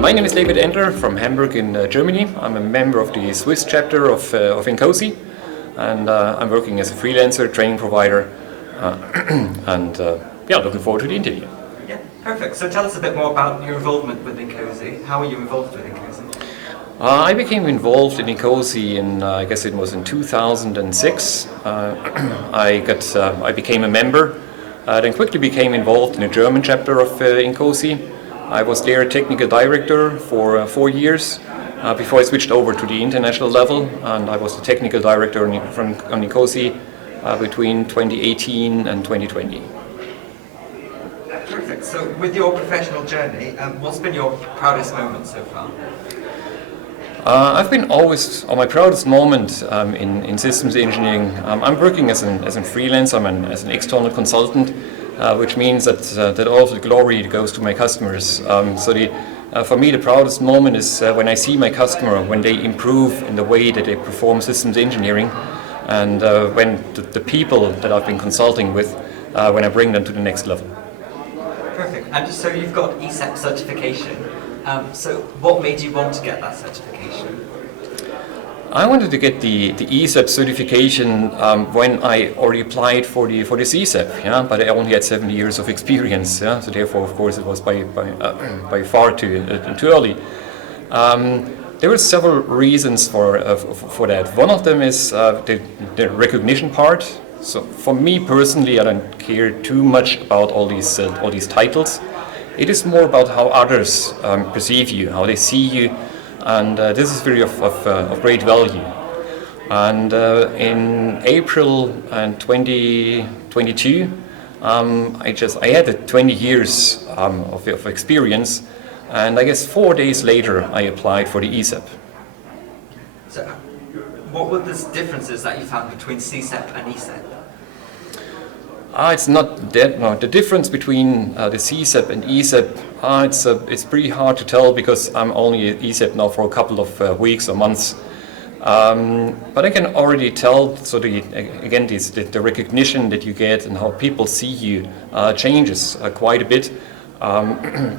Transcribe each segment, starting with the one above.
My name is David Endler from Hamburg in Germany. I'm a member of the Swiss chapter of ENCOSI, and I'm working as a freelancer, training provider, and looking forward to the interview. Yeah, perfect. So tell us a bit more about your involvement with ENCOSI. How were you involved with ENCOSI? I became involved in ENCOSI in, I guess it was in 2006. I became a member, then quickly became involved in the German chapter of ENCOSI. I was there technical director for 4 years before I switched over to the international level, and I was the technical director on ENCOSI between 2018 and 2020. Perfect. So with your professional journey, what's been your proudest moment so far? I've been always, on my proudest moment in systems engineering, I'm working as a freelance, as an external consultant, which means that all of the glory goes to my customers. For me, the proudest moment is when I see my customer, when they improve in the way that they perform systems engineering, and when the people that I've been consulting with, when I bring them to the next level. Perfect. And so you've got ESEP certification. So what made you want to get that certification? I wanted to get the ESEP certification when I already applied for the ESEP, but I only had 7 years of experience, so therefore, of course, it was by far too early. There were several reasons for that. One of them is the recognition part. So for me personally, I don't care too much about all these titles. It is more about how others perceive you, how they see you, and this is very of great value. And in April 2022, I had 20 years of experience, and I guess 4 days later I applied for the ESEP. So what were the differences that you found between CSEP and ESEP? It's not that. No. The difference between the CSEP and ESEP, it's pretty hard to tell because I'm only at ESEP now for a couple of weeks or months. But I can already tell. So the recognition that you get and how people see you changes quite a bit.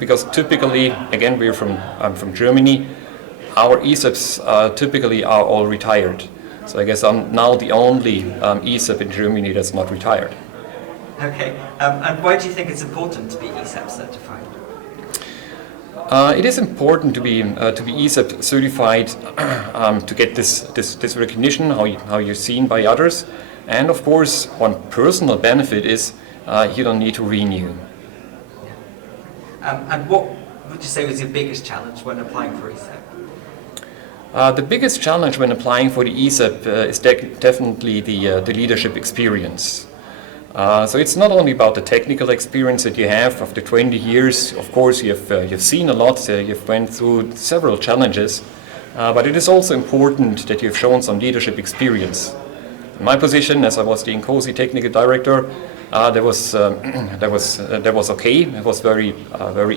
Because typically, again, I'm from Germany. Our ESEPs typically are all retired. So I guess I'm now the only ESEP in Germany that's not retired. Okay, and why do you think it's important to be ESEP certified? It is important to be ESEP certified to get this recognition, how you're seen by others, and of course, one personal benefit is you don't need to renew. Yeah. And what would you say was your biggest challenge when applying for ESEP? The biggest challenge when applying for the ESEP is definitely the leadership experience. So it's not only about the technical experience that you have after 20 years. Of course, you've seen a lot, you've went through several challenges, but it is also important that you've shown some leadership experience. In my position, as I was the ENCOSI technical director, that was okay. It was very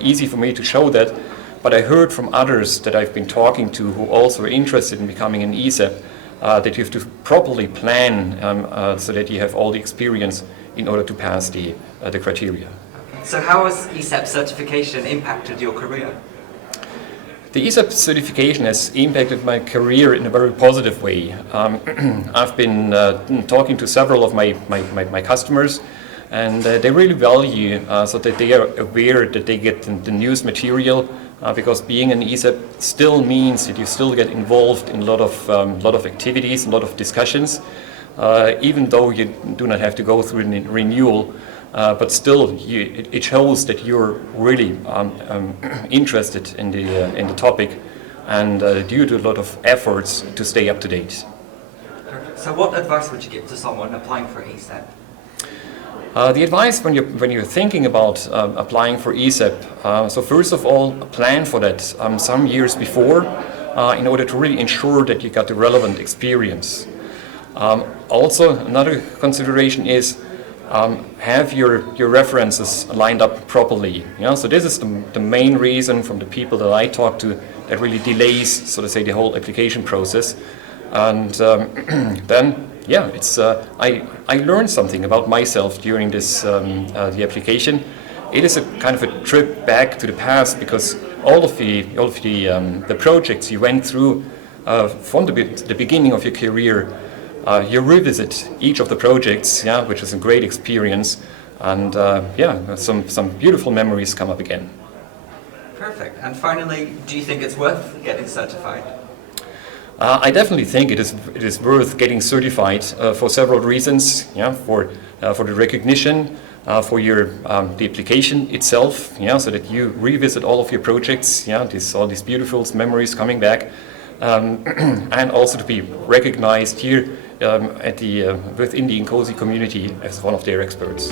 easy for me to show that. But I heard from others that I've been talking to who also are interested in becoming an ESEP that you have to properly plan so that you have all the experience in order to pass the criteria. So how has ESEP certification impacted your career? The ESEP certification has impacted my career in a very positive way. I've been talking to several of my customers, and they really value so that they are aware that they get the newest material, because being an ESEP still means that you still get involved in a lot of activities, a lot of discussions. Even though you do not have to go through a renewal, but still it shows that you're really interested in the topic, and due to a lot of efforts to stay up to date. So what advice would you give to someone applying for ESEP? The advice when you're thinking about applying for ESEP, so first of all, plan for that some years before in order to really ensure that you got the relevant experience. Also, another consideration is have your references lined up properly. So this is the main reason from the people that I talk to that really delays, so to say, the whole application process. And then, I learned something about myself during this the application. It is a kind of a trip back to the past, because all of the projects you went through from the beginning of your career. You revisit each of the projects, yeah, which is a great experience, and yeah, some beautiful memories come up again. Perfect. And finally, do you think it's worth getting certified? I definitely think it is worth getting certified for several reasons. Yeah, for the recognition, for the application itself. Yeah, so that you revisit all of your projects. Yeah, all these beautiful memories coming back, and also to be recognized here within the INCOSE community as one of their experts.